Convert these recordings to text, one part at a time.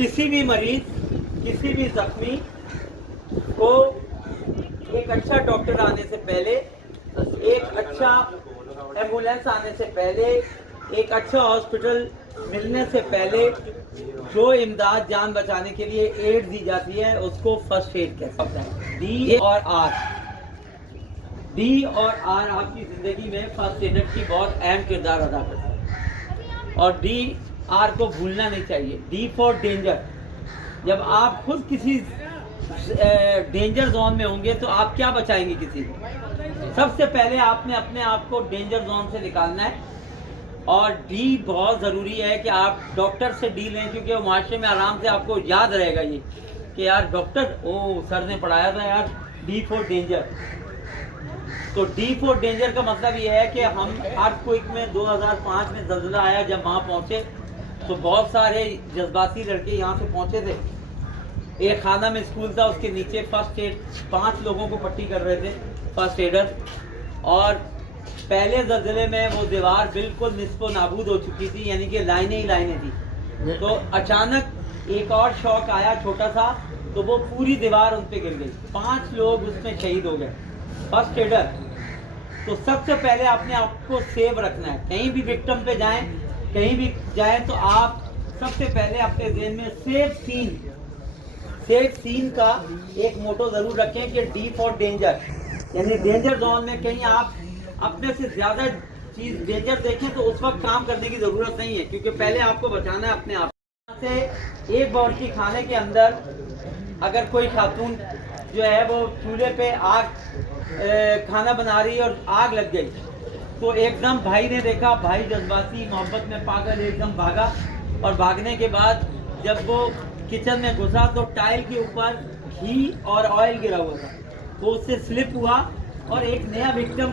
किसी भी मरीज, किसी भी जख्मी को एक अच्छा डॉक्टर आने से पहले, एक अच्छा एम्बुलेंस आने से पहले, एक अच्छा हॉस्पिटल मिलने से पहले जो इमदाद जान बचाने के लिए एड दी जाती है उसको फर्स्ट एड कहते हैं। डी और आर आपकी जिंदगी में फर्स्ट एडर की बहुत अहम किरदार अदा करता है और डी आर को भूलना नहीं चाहिए। D for danger. जब आप खुद किसी डेंजर जोन में होंगे तो आप क्या बचाएंगे किसी को? सबसे पहले आपने अपने आप को डेंजर जोन से निकालना है। और डी बहुत ज़रूरी है कि आप डॉक्टर से डी लें, क्योंकि मुआशरे में आराम से आपको याद रहेगा ये कि यार डॉक्टर सर ने पढ़ाया था यार डी फॉर डेंजर। तो डी फॉर डेंजर का मतलब ये है कि हम अर्थक्वेक में 2005 में ज़लज़ला आया, जब वहाँ पहुँचे तो बहुत सारे जज्बाती लड़के यहाँ से पहुँचे थे। एक खाना में स्कूल था, उसके नीचे फर्स्ट एड 5 लोगों को पट्टी कर रहे थे फर्स्ट एडर। और पहले ज़लज़ले में वो दीवार बिल्कुल निस्फ़ो नाबूद हो चुकी थी, यानी कि लाइनें ही लाइनें थी। तो अचानक एक और शॉक आया छोटा सा, तो वो पूरी दीवार उन पे गिर गई। 5 लोग उसमें शहीद हो गए फर्स्ट एडर। तो सबसे पहले अपने आप को सेव रखना है। कहीं भी विक्टिम पे जाएं, कहीं भी जाएं तो आप सबसे पहले अपने ज़हन में सेफ सीन का एक मोटो ज़रूर रखें कि डी फॉर डेंजर, यानी डेंजर जोन में कहीं आप अपने से ज़्यादा चीज़ डेंजर देखें तो उस वक्त काम करने की ज़रूरत नहीं है, क्योंकि पहले आपको बचाना है अपने आप से। एक बावर्ची खाने के अंदर अगर कोई खातून जो है वो चूल्हे पे खाना बना रही है और आग लग गई, तो एकदम भाई ने देखा, भाई जज्बाती मोहब्बत में पागल एकदम भागा। और भागने के बाद जब वो किचन में घुसा तो टाइल के ऊपर घी और ऑयल गिरा हुआ था, तो उससे स्लिप हुआ और एक नया विक्टिम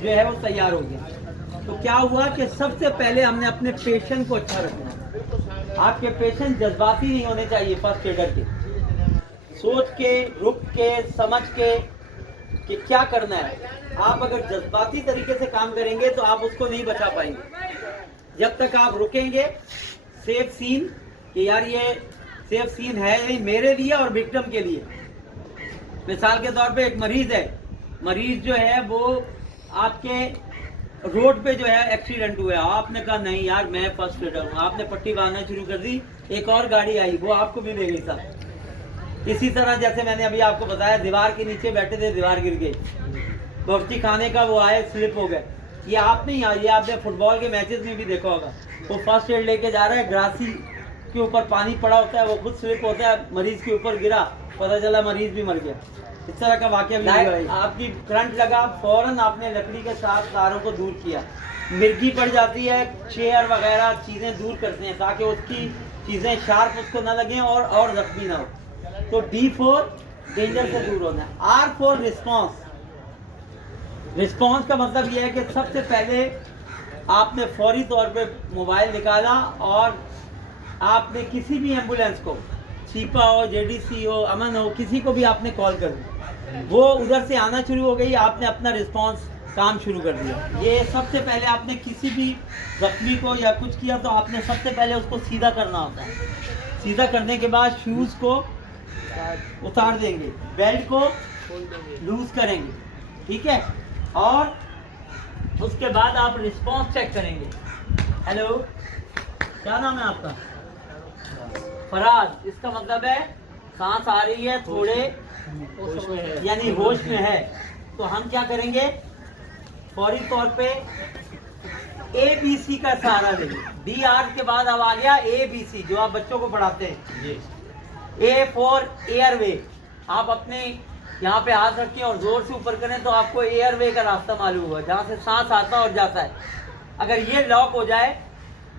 जो है वो तैयार हो गया। तो क्या हुआ कि सबसे पहले हमने अपने पेशेंट को अच्छा रखना। आपके पेशेंट जज्बाती नहीं होने चाहिए फर्स्ट एडर के। सोच के, रुक के, समझ के कि क्या करना है। आप अगर जज्बाती तरीके से काम करेंगे तो आप उसको नहीं बचा पाएंगे। जब तक आप रुकेंगे सेफ सीन कि यार ये सेफ सीन है नहीं मेरे लिए और विक्टिम के लिए। मिसाल के तौर पे एक मरीज है, मरीज जो है वो आपके रोड पे जो है एक्सीडेंट हुआ है, आपने कहा नहीं यार मैं फर्स्ट एडर हूँ, आपने पट्टी बांधना शुरू कर दी, एक और गाड़ी आई वो आपको भी ले गई साहब। इसी तरह जैसे मैंने अभी आपको बताया, दीवार के नीचे बैठे थे, दीवार गिर गई, बावर्ची खाने का वो आए, स्लिप हो गए। ये आप नहीं, ये आपने फुटबॉल के मैचेस में भी देखा होगा, वो फर्स्ट एड लेके जा रहा है, ग्रासी के ऊपर पानी पड़ा होता है, वो खुद स्लिप होता है, मरीज के ऊपर गिरा, पता चला मरीज भी मर गया। इस तरह का वाकया भी हुआ है। आपकी करंट लगा, फौरन आपने लकड़ी के साथ तारों को दूर किया। मिर्गी पड़ जाती है, चेयर वगैरह चीज़ें दूर करते हैं ताकि उसकी चीज़ें शार्प उसको ना लगें और जख्मी ना हो। तो डी फॉर डेंजर से दूर होना है। Are for response. रिस्पॉन्स का मतलब यह है कि सबसे पहले आपने फौरी तौर पे मोबाइल निकाला और आपने किसी भी एम्बुलेंस को, सीपा हो, जेडीसी हो, अमन हो, किसी को भी आपने कॉल कर दिया, वो उधर से आना शुरू हो गई, आपने अपना रिस्पॉन्स काम शुरू कर दिया। ये सबसे पहले आपने किसी भी जख्मी को या कुछ किया तो आपने सबसे पहले उसको सीधा करना होता है। सीधा करने के बाद शूज़ को उतार देंगे, बेल्ट को लूज करेंगे, ठीक है, और उसके बाद आप रिस्पॉन्स चेक करेंगे। हेलो, क्या नाम है आपका? फराज। इसका मतलब है सांस आ रही है, थोड़े यानी होश में है। तो हम क्या करेंगे, फौरी तौर पे ABC का सहारा लेंगे। DR के बाद अब आ गया ABC, जो आप बच्चों को पढ़ाते हैं। A for airway. आप अपने यहाँ पे हाथ रखें और जोर से ऊपर करें तो आपको एयरवे का रास्ता मालूम हुआ, जहाँ से सांस आता और जाता है। अगर ये लॉक हो जाए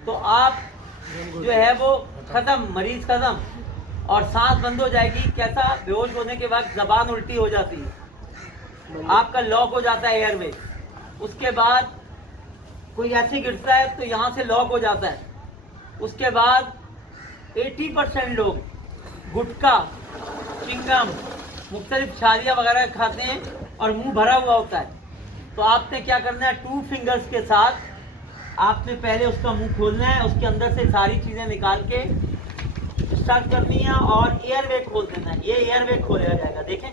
तो आप जो है वो खत्म, मरीज खत्म, और सांस बंद हो जाएगी। कैसा? बेहोश होने के बाद जबान उल्टी हो जाती है, आपका लॉक हो जाता है एयरवे। उसके बाद कोई ऐसे गिरता है तो यहाँ से लॉक हो जाता है। उसके बाद 80% लोग गुटखा, चिंगम, मुख्तलिफ छालियाँ वगैरह खाते हैं और मुंह भरा हुआ होता है। तो आपने क्या करना है, 2 फिंगर्स के साथ आपने पहले उसका मुंह खोलना है, उसके अंदर से सारी चीज़ें निकाल के स्टार्ट करनी है और एयरवे खोल देना है। ये एयरवे खोला जाएगा, देखें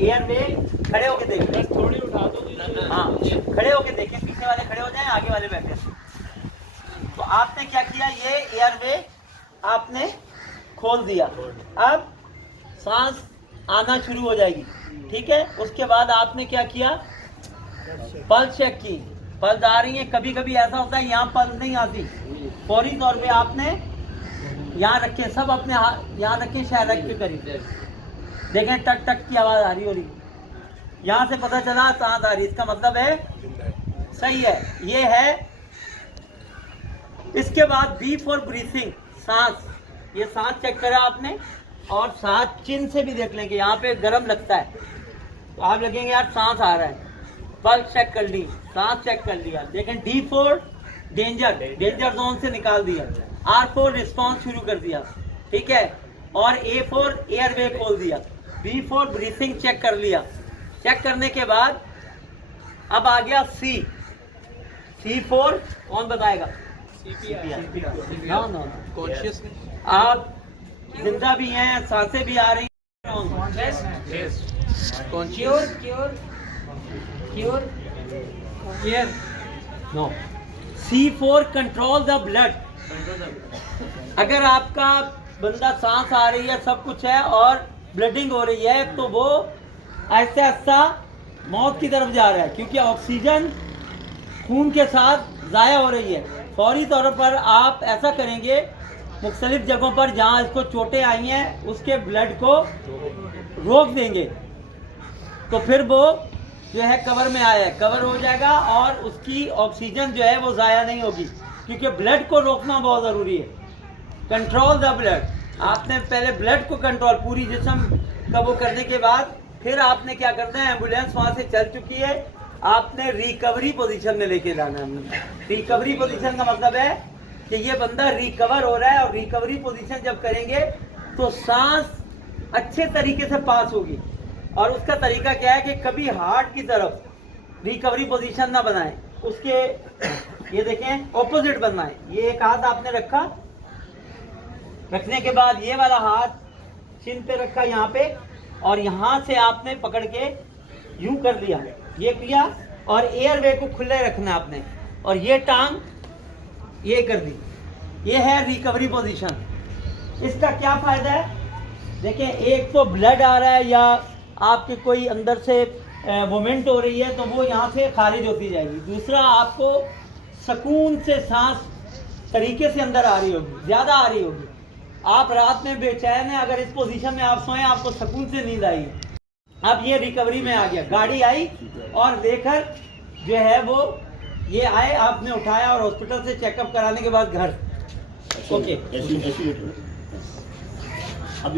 एयरवे। खड़े होके देखें, थोड़ी उठा दो। हाँ, खड़े होके देखें, पीछे वाले खड़े हो जाएं, आगे वाले बैठे। तो आपने क्या किया, ये एयरवे आपने खोल दिया। अब सांस आना शुरू हो जाएगी, ठीक है। उसके बाद आपने क्या किया, पल्स चेक की, पल्स आ रही है। कभी कभी ऐसा होता है यहाँ पल्स नहीं आती, फौरी तौर पे आपने यहाँ रखे, सब अपने हाथ यहाँ रखें, शायद रख के करीब देखें, टक टक की आवाज़ आ रही हो रही, यहाँ से पता चला सांस आ रही, इसका मतलब है सही है, ये है। इसके बाद बी फॉर ब्रीथिंग, सांस, ये सांस चेक करा आपने, और सांस चिन्ह से भी देख लें कि यहाँ पे गर्म लगता है, तो आप लगेंगे यार सांस आ रहा है। पल्स चेक कर ली, सांस चेक कर लिया, देखें D for danger, danger zone से निकाल दिया। आर फॉर रिस्पॉन्स शुरू कर दिया, ठीक है। और ए फॉर एयरवे खोल दिया। बी फॉर ब्रीथिंग चेक कर लिया। चेक करने के बाद अब आ गया सी, सी फॉर कौन बताएगा, कॉन्शियसनेस। आप जिंदा भी हैं, सांसें भी आ रही हैं, no. C for control the blood. अगर आपका बंदा सांस आ रही है, सब कुछ है और ब्लडिंग हो रही है, तो वो ऐसे ऐसा मौत की तरफ जा रहा है, क्योंकि ऑक्सीजन खून के साथ ज़ाया हो रही है। फौरी तौर पर आप ऐसा करेंगे, मुख्तलिफ जगहों पर जहाँ इसको चोटें आई हैं उसके ब्लड को रोक देंगे, तो फिर वो जो है कवर में आया है, कवर हो जाएगा और उसकी ऑक्सीजन जो है वो ज़ाया नहीं होगी, क्योंकि ब्लड को रोकना बहुत ज़रूरी है। कंट्रोल द ब्लड, आपने पहले ब्लड को कंट्रोल पूरी जिस्म का वो करने के बाद फिर आपने क्या करना है, एम्बुलेंस वहाँ से चल चुकी है, आपने रिकवरी पोजीशन में लेके जाना है। रिकवरी पोजीशन का मतलब है कि ये बंदा रिकवर हो रहा है, और रिकवरी पोजीशन जब करेंगे तो सांस अच्छे तरीके से पास होगी। और उसका तरीका क्या है कि कभी हार्ट की तरफ रिकवरी पोजीशन ना बनाएं, उसके ये देखें ऑपोजिट बनना है। ये एक हाथ आपने रखा, रखने के बाद ये वाला हाथ चिन पे रखा यहाँ पे, और यहाँ से आपने पकड़ के यूं कर लिया, ये किया, और एयरवे को खुले रखना आपने, और ये टांग ये कर दी। ये है रिकवरी पोजीशन। इसका क्या फायदा है, देखिए एक तो ब्लड आ रहा है या आपके कोई अंदर से मूवमेंट हो रही है, तो वो यहाँ से खारिज होती जाएगी। दूसरा, आपको सुकून से सांस तरीके से अंदर आ रही होगी, ज़्यादा आ रही होगी। आप रात में बेचैन हैं, अगर इस पोजीशन में आप सोएं, आपको सुकून से नींद आई। अब ये रिकवरी में आ गया, गाड़ी आई और लेकर जो है वो ये आए, आपने उठाया और हॉस्पिटल से चेकअप कराने के बाद घर। ओके, अब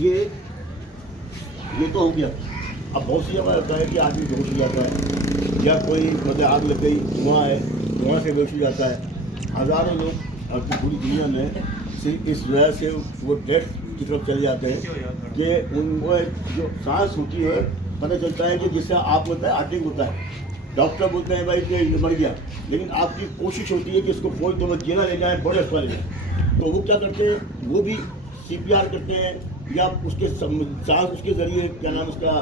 ये तो हो गया। अब बहुत सी जगह होता है कि आदमी बेहोश हो जाता है, या कोई मतलब आग लग गई, धुआं है, धुआं से बेहोश हो जाता है। हज़ारों लोग अब पूरी दुनिया में सिर्फ इस वजह से वो डेथ की तरफ चले जाते हैं कि उनको जो सांस होती है, पता चलता है कि जिससे आप होता है आर्टिंग होता है, डॉक्टर बोलते हैं भाई ये मर गया, लेकिन आपकी कोशिश होती है कि इसको फौरी तौर पर जेना ले जाए, बड़े अस्पताल ले जाए। तो वो क्या करते हैं, वो भी CPR करते हैं, या उसके सांस उसके ज़रिए क्या नाम उसका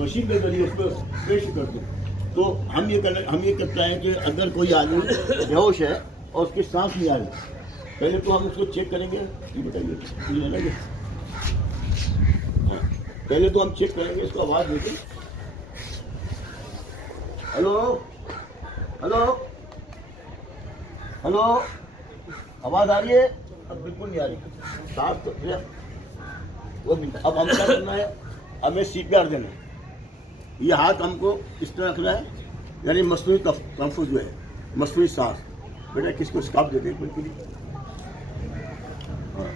मशीन के ज़रिए उसको पेश करते हैं। तो हम ये करते हैं कि अगर कोई आदमी बेहोश है और उसकी सांस नहीं आ रही, पहले तो हम उसको चेक करेंगे। ये बताइए, हाँ, पहले तो हम चेक करेंगे, इसको आवाज़ देंगे, हेलो हेलो हेलो, आवाज़ आ रही है? अब बिल्कुल नहीं आ रही, सांस तो वो नहीं। अब हम क्या करना है, हमें CPR देना है। ये हाथ हमको इस तरह रखना है, यानी मसनूई तनफुस जो है, मसनूई सांस। बेटा किसको स्काफ दे दें बिल्कुल। हाँ,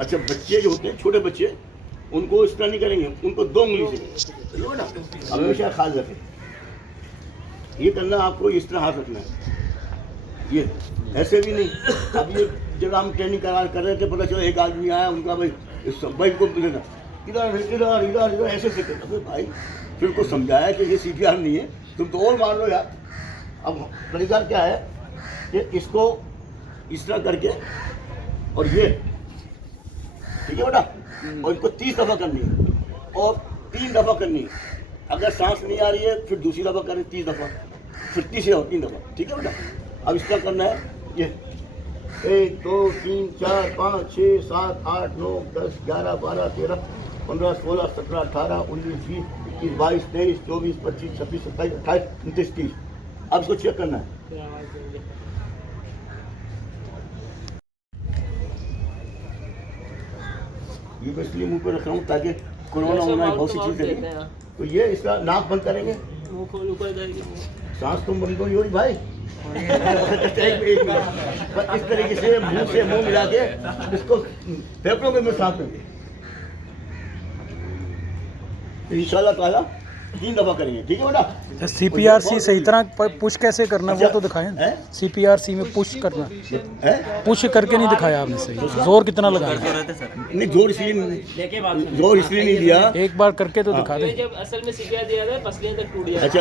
अच्छा, बच्चे जो होते हैं, छोटे बच्चे, उनको इस तरह नहीं करेंगे, उनको 2 उंगली से हमेशा ख्याल रखें। ये करना आपको, इस तरह हाथ रखना है, ये ऐसे भी नहीं। अब ये जब हम ट्रेनिंग कर रहे थे, पता चला एक आदमी आया, उनका भाई को लेना इधर इधर इधर इधर ऐसे से करते भाई। फिर उनको समझाया कि ये CPR नहीं है, तुम तो और मार लो यार। अब तरीका क्या है, कि इसको इस तरह करके और ये, ठीक है बेटा, और इसको 30 दफ़ा करनी है और 3 दफ़ा करनी है। अगर सांस नहीं आ रही है फिर दूसरी दफ़ा करें 30 दफ़ा, फिर तीसरी और 3 दफ़ा, ठीक है बेटा। अब इस तरह करना है, ये 1 2 3 4 5 6 7 8 9 10 11 12 13 15 16 17 18 19 20 21 22 23 24 25 26 27 28 29 30। अब इसको चेक करना है। ये मैं इसलिए मुंह पे रख रहा हूँ ताकि कोरोना होना बहुत सी चीज़ है। तो ये इसका नाक बंद करेंगे, सांस तुम बंद करो भाई। एक मिनट, बस इस तरीके से मुंह मिला के इसको फेफड़ों में सांस लेंगे। इंशाल्लाह ताला 3 दफ़ा करेंगे, ठीक है बेटा। CPRC सही तरह पुश कैसे करना वो तो दिखाएं। CPRC में पुश करना, पुश करके नहीं दिखाया आपने सही, जोर कितना लगाया? नहीं जोर इसलिए नहीं दिया, एक बार करके तो दिखा दे। जब असल में सीपीआर दिया था पसलियां तक टूट गया। अच्छा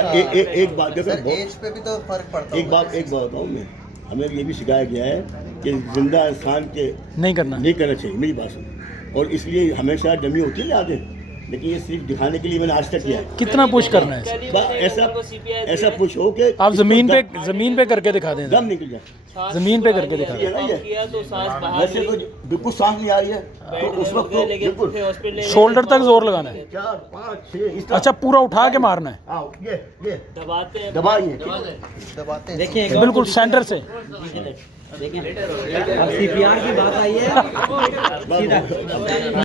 एक बात देखो, एज पे भी तो फर्क पड़ता है। एक बात बताऊँ मैं, हमें ये भी सिखाया गया है कि जिंदा इंसान के नहीं करना चाहिए, मेरी बात सुन। और इसलिए हमेशा डमी होती है ना आगे, लेकिन ये सिर्फ दिखाने के लिए मैंने आज तक किया है। कितना पुश करना है? ऐसा पुश हो के आप जमीन पे करके दिखा दें, दम निकल जाए। जमीन पे करके दिखा ये दें। ना किया तो सांस बाहर वैसे तो बिल्कुल सांस नहीं आ रही है, तो उस वक्त तो बिल्कुल शोल्डर तक जोर लगाना है। 4 5 6 इस तरह। अच्छा, पूरा उठा के मारना है। आओ, ये दबाते हैं। दबाइए, दबाते हैं। देखिए बिल्कुल सेंटर से। देखिए अब CPR की बात आई है, सीधा